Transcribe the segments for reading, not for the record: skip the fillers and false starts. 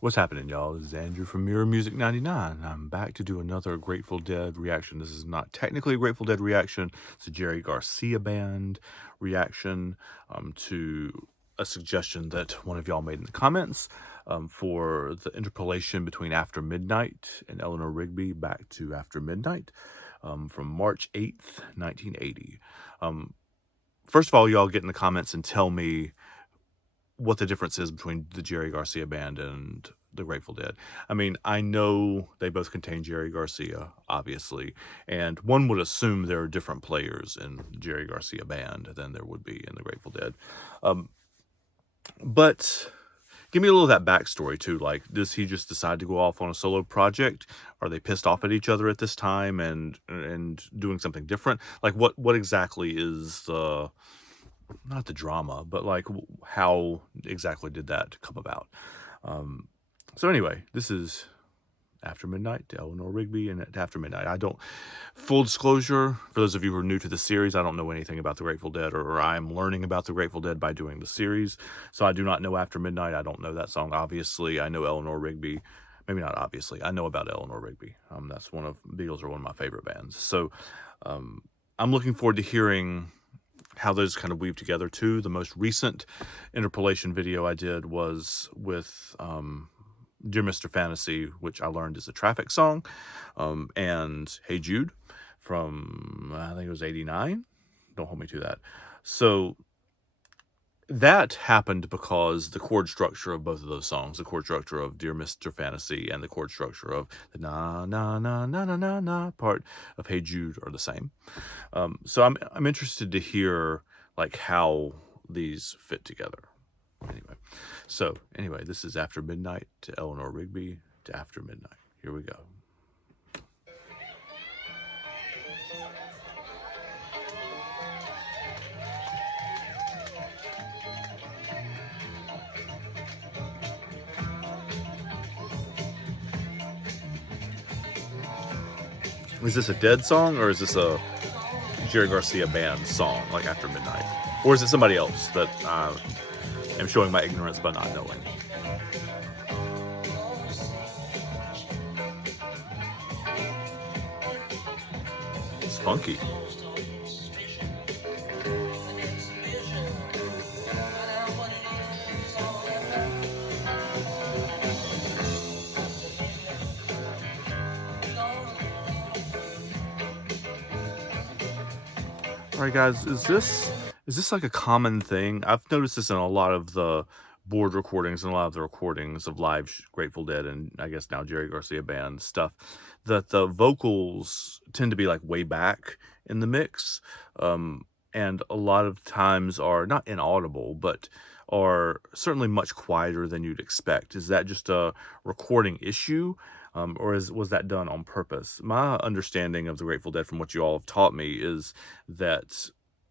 What's happening, y'all? This is Andrew from Mirror Music 99. I'm back to do another Grateful Dead reaction. This is not technically a Grateful Dead reaction. It's a Jerry Garcia band reaction to a suggestion that one of y'all made in the comments for the interpolation between After Midnight and Eleanor Rigby back to After Midnight from March 8th, 1980. First of all, y'all get in the comments and tell me what the difference is between the Jerry Garcia band and the Grateful Dead. I mean, I know they both contain Jerry Garcia, obviously, and one would assume there are different players in the Jerry Garcia band than there would be in the Grateful Dead. But give me a little of that backstory too. Like, does he just decide to go off on a solo project? Are they pissed off at each other at this time and doing something different? Like, what exactly is the, not the drama, but like how exactly did that come about? So anyway, this is After Midnight to Eleanor Rigby and After Midnight. I don't, full disclosure, for those of you who are new to the series, I don't know anything about the Grateful Dead, or I am learning about the Grateful Dead by doing the series. So I do not know After Midnight. I don't know that song. Obviously, I know Eleanor Rigby. Maybe not obviously. I know about Eleanor Rigby. That's one of, Beatles are one of my favorite bands. So I'm looking forward to hearing how those kind of weave together too. The most recent interpolation video I did was with Dear Mr. Fantasy, which I learned is a Traffic song, and Hey Jude from, I think it was 89. Don't hold me to that. So that happened because the chord structure of both of those songs, the chord structure of Dear Mr. Fantasy and the chord structure of the na na na na na na na part of Hey Jude are the same. So I'm interested to hear like how these fit together. Anyway, this is After Midnight to Eleanor Rigby to After Midnight. Here we go. Is this a Dead song or is this a Jerry Garcia band song, like After Midnight? Or is it somebody else that I'm showing my ignorance by not knowing? It's funky. All right, guys, is this like a common thing? I've noticed this in a lot of the board recordings and a lot of the recordings of live Grateful Dead and I guess now Jerry Garcia band stuff, that the vocals tend to be like way back in the mix, and a lot of times are not inaudible, but are certainly much quieter than you'd expect. Is that just a recording issue? Or was that done on purpose? My understanding of the Grateful Dead, from what you all have taught me, is that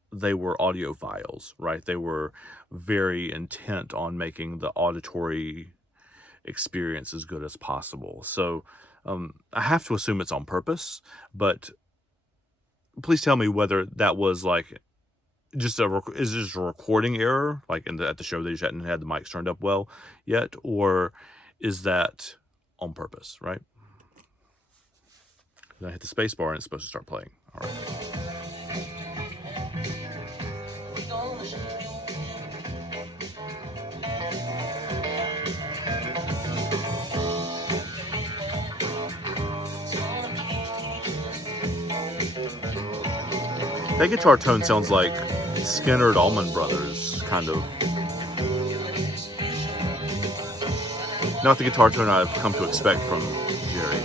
they were audiophiles, right? They were very intent on making the auditory experience as good as possible. So I have to assume it's on purpose, but please tell me whether that was like just is this a recording error, like at the show they just hadn't had the mics turned up well yet, or is that on purpose, right? Then I hit the space bar and it's supposed to start playing. All right. That guitar tone sounds like Skinner Allman Brothers, kind of. Not the guitar tone I've come to expect from Jerry.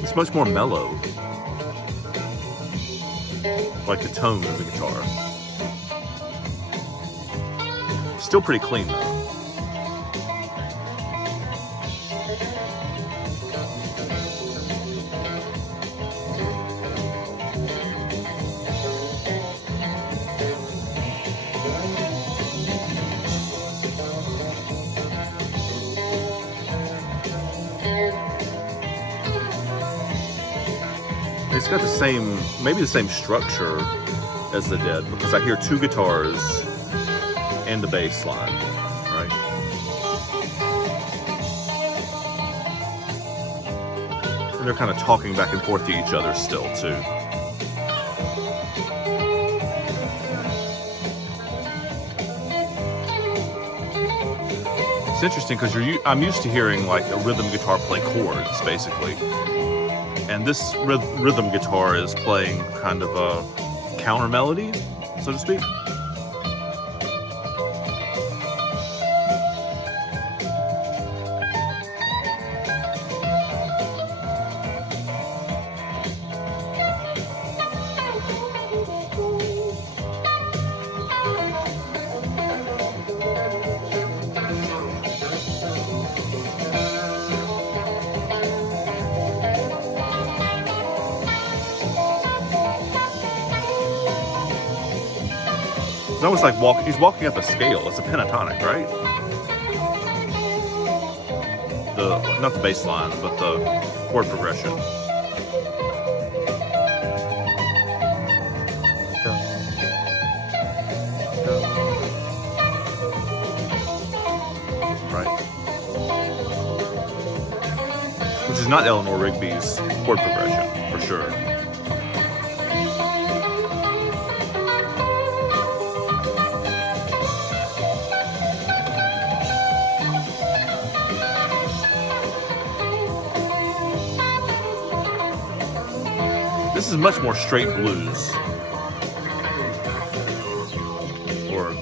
It's much more mellow, like the tone of the guitar. Still pretty clean though. it's got the same, maybe the same structure as the Dead, because I hear two guitars and the bass line, right? And they're kind of talking back and forth to each other still, too. It's interesting because I'm used to hearing like a rhythm guitar play chords, basically. And this rhythm guitar is playing kind of a counter melody, so to speak. It's almost like he's walking up a scale. It's a pentatonic, right? Not the bass line, but the chord progression. Right. Which is not Eleanor Rigby's chord progression, for sure. This is much more straight blues, or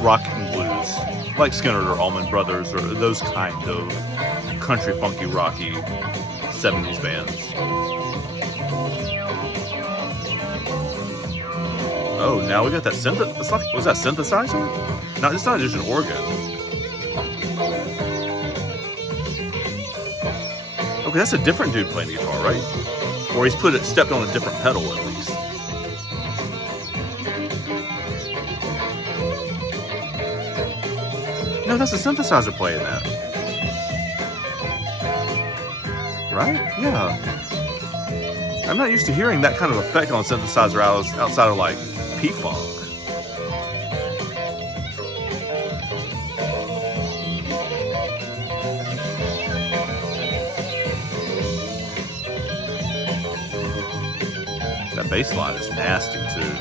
rocking blues, like Skinner or Allman Brothers, or those kind of country funky rocky 70s bands. Oh, now we got that it's like, was that synthesizer? No, it's not just an organ. Okay, that's a different dude playing the guitar, right? Or he's stepped on a different pedal at least. No, that's a synthesizer playing that. Right? Yeah. I'm not used to hearing that kind of effect on a synthesizer outside of like P-Funk. That bass line is nasty too.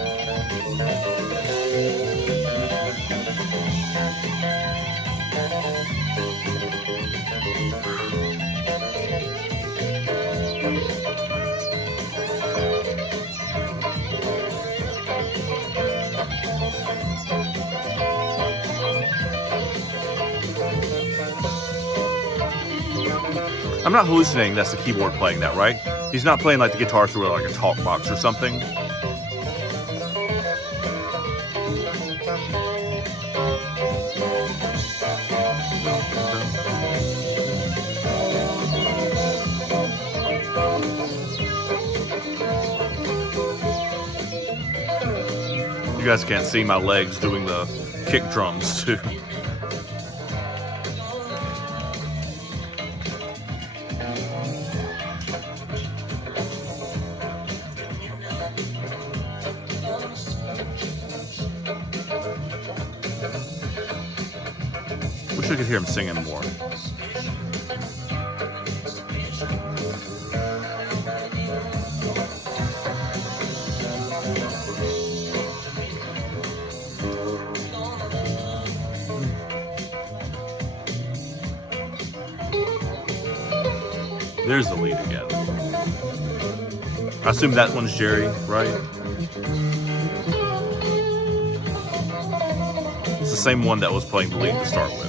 I'm not hallucinating, that's the keyboard playing that, right? He's not playing like the guitar through like a talk box or something. You guys can't see my legs doing the kick drums too. Wish I could hear him singing more. There's the lead again. I assume that one's Jerry, right? It's the same one that was playing the lead to start with.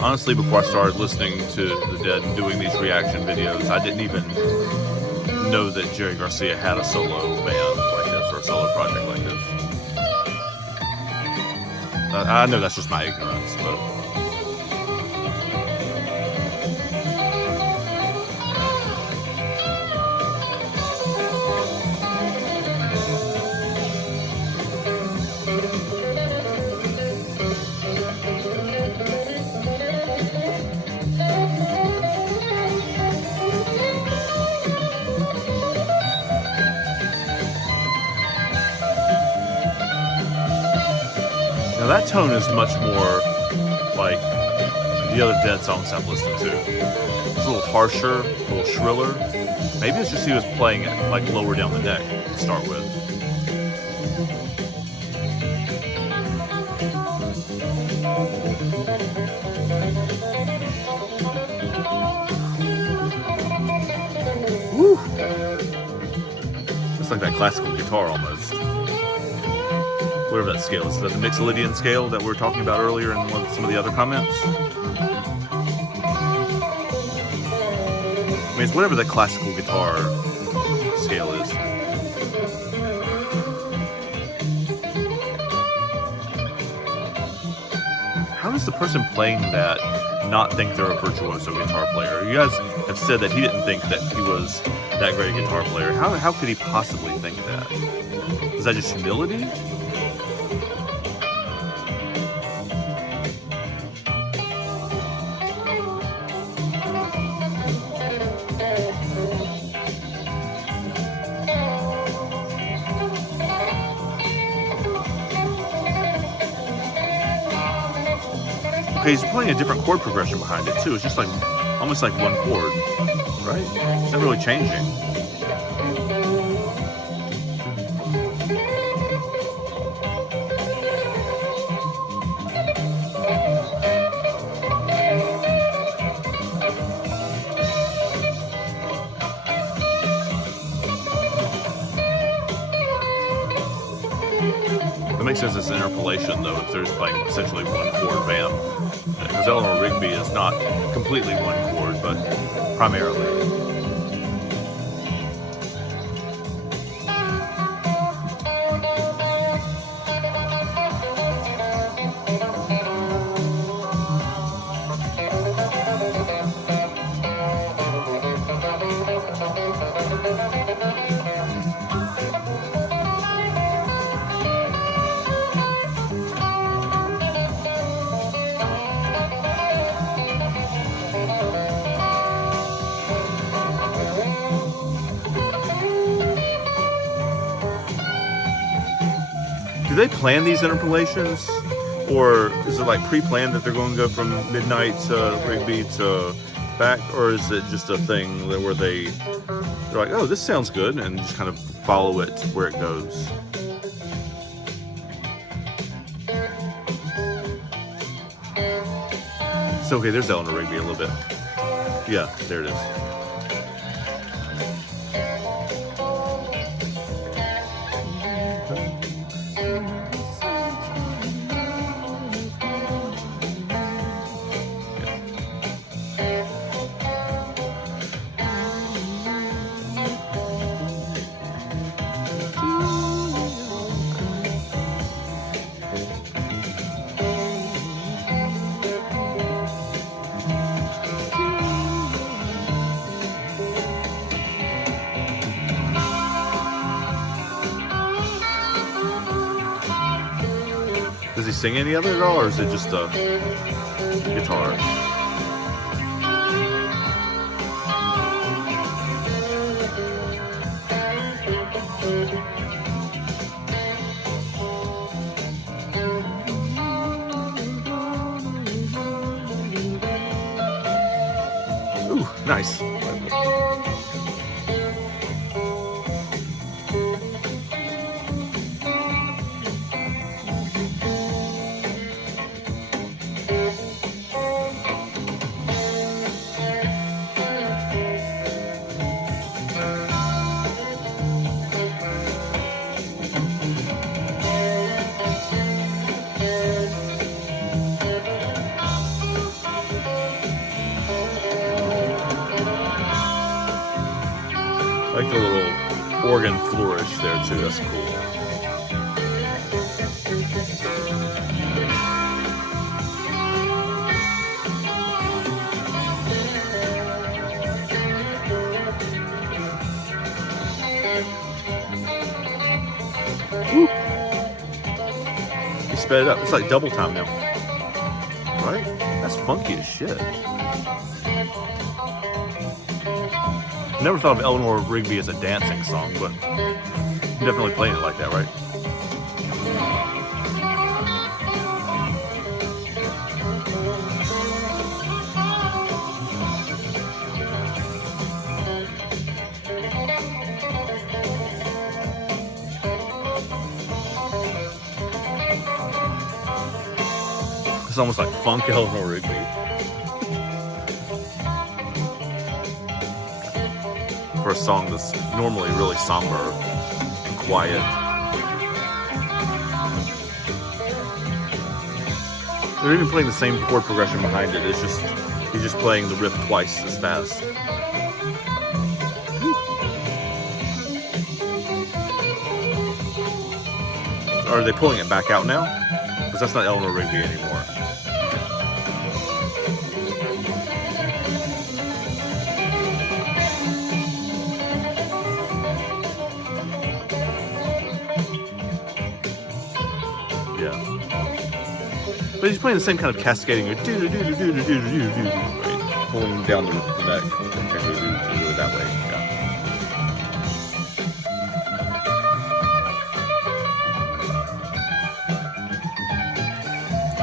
Honestly, before I started listening to The Dead and doing these reaction videos, I didn't even know that Jerry Garcia had a solo band like this, or a solo project like this. I know that's just my ignorance, but... Now that tone is much more like the other Dead songs I've listened to. It's a little harsher, a little shriller. Maybe it's just he was playing it like lower down the neck to start with. Woo! It's like that classical guitar almost. Whatever that scale is. Is that the Mixolydian scale that we were talking about earlier in some of the other comments? I mean, it's whatever the classical guitar scale is. How does the person playing that not think they're a virtuoso guitar player? You guys have said that he didn't think that he was that great a guitar player. How could he possibly think that? Is that just humility? Okay, he's playing a different chord progression behind it too. It's just like almost like one chord, right? It's not really changing. That makes sense as an interpolation, though, if they're just playing essentially one chord vamp. Because Eleanor Rigby is not completely one chord, but primarily. Do they plan these interpolations, or is it like pre-planned that they're going to go from Midnight to Rigby to back, or is it just a thing where they're like, oh, this sounds good, and just kind of follow it where it goes? So okay, there's Eleanor Rigby a little bit. Yeah, there it is. Does he sing any of it at all, or is it just a guitar? Ooh, nice. I like the little organ flourish there too, that's cool. Woo. He sped it up. It's like double time now. Right? That's funky as shit. Never thought of Eleanor Rigby as a dancing song, but definitely playing it like that, right? It's almost like funk Eleanor Rigby. For a song that's normally really somber and quiet. They're even playing the same chord progression behind it. It's just, he's just playing the riff twice as fast. Are they pulling it back out now? Because that's not Eleanor Rigby anymore. Yeah. But he's playing the same kind of cascading, right? Pulling down the neck. Okay, do it that way. Yeah.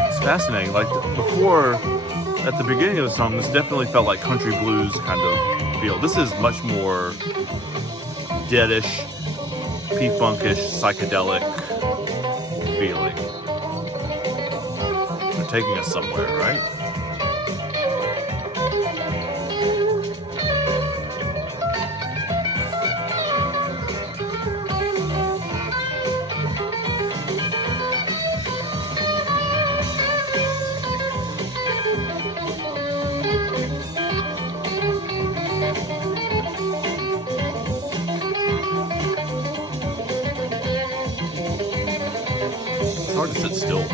It's fascinating. Like before, at the beginning of the song, this definitely felt like country blues kind of feel. This is much more deadish, P-funkish, psychedelic feeling. They're taking us somewhere, right? It's hard to sit still.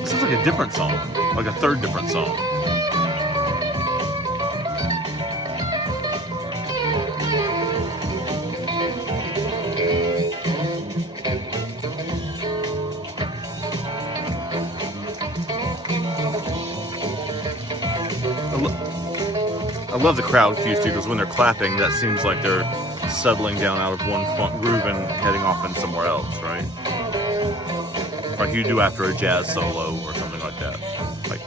This is like a different song, like a third different song. I love the crowd cues too, because when they're clapping, that seems like they're settling down out of one funk groove and heading off in somewhere else, right? Like you do after a jazz solo or something like that. Like,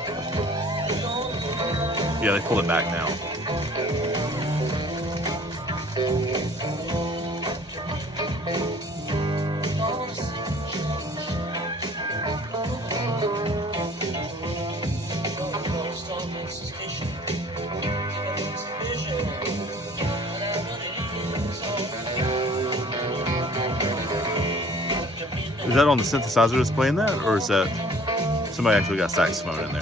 yeah, they pull it back now. Is that on the synthesizer that's playing that, or is that somebody actually got saxophone in there?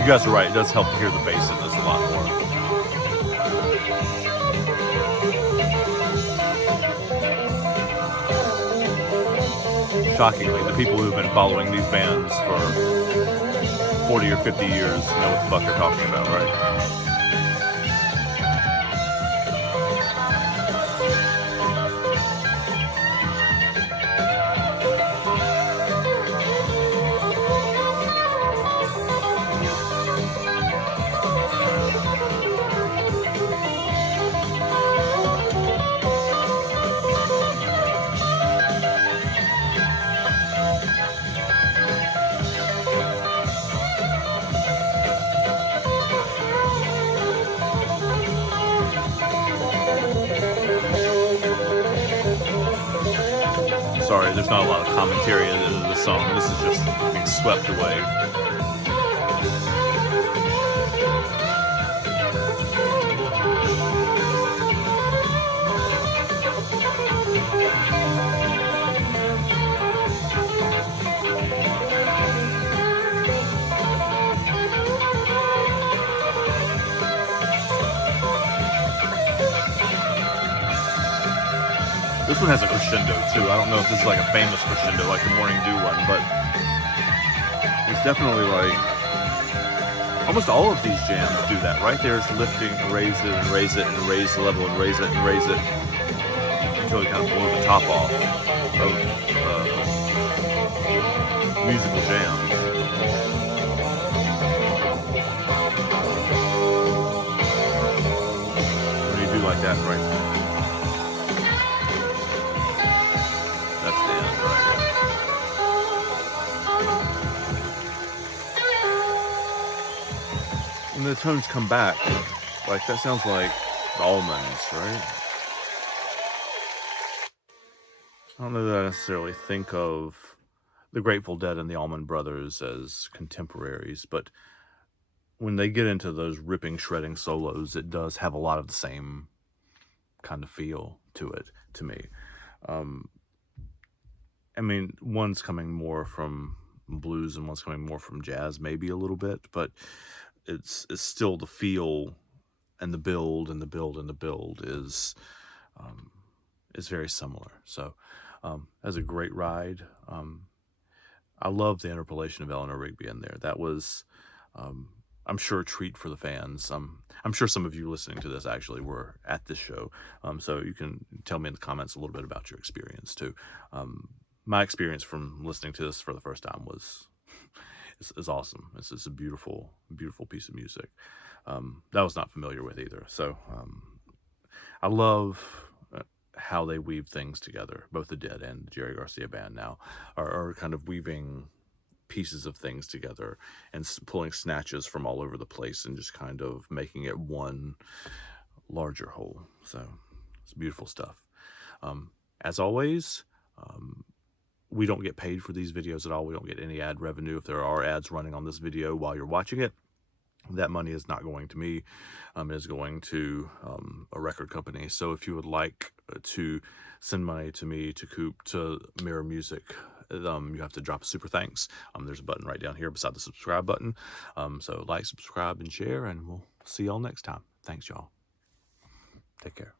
You guys are right, it does help to hear the bass in this a lot more. Shockingly, the people who've been following these bands for 40 or 50 years know what the fuck they're talking about, right? sorry, there's not a lot of commentary in the song. This is just being swept away. This one has a crescendo too. I don't know if this is like a famous crescendo like the Morning Dew one, but it's definitely like almost all of these jams do that. Right there is lifting and raise it and raise it and raise the level and raise it and raise it until it kind of blows the top off of musical jams. When you do like that, right? That's the end, right? When the tones come back, like that sounds like the Almonds, right? I don't know that I necessarily think of the Grateful Dead and the Allman Brothers as contemporaries, but when they get into those ripping, shredding solos, it does have a lot of the same kind of feel to it, to me. I mean, one's coming more from blues and one's coming more from jazz, maybe a little bit, but it's still the feel and the build and the build and the build is very similar. So as a great ride. I love the interpolation of Eleanor Rigby in there. That was, I'm sure, a treat for the fans. I'm sure some of you listening to this actually were at this show, so you can tell me in the comments a little bit about your experience too. My experience from listening to this for the first time was is awesome. It's a beautiful, beautiful piece of music that I was not familiar with either. So I love how they weave things together. Both the Dead and the Jerry Garcia band now are kind of weaving pieces of things together and pulling snatches from all over the place and just kind of making it one larger whole. So it's beautiful stuff. As always, we don't get paid for these videos at all. We don't get any ad revenue. If there are ads running on this video while you're watching it, that money is not going to me. It is going to a record company. So if you would like to send money to me, to Coop, to Mirror Music, you have to drop a super thanks. There's a button right down here beside the subscribe button. So like, subscribe, and share, and we'll see y'all next time. Thanks, y'all. Take care.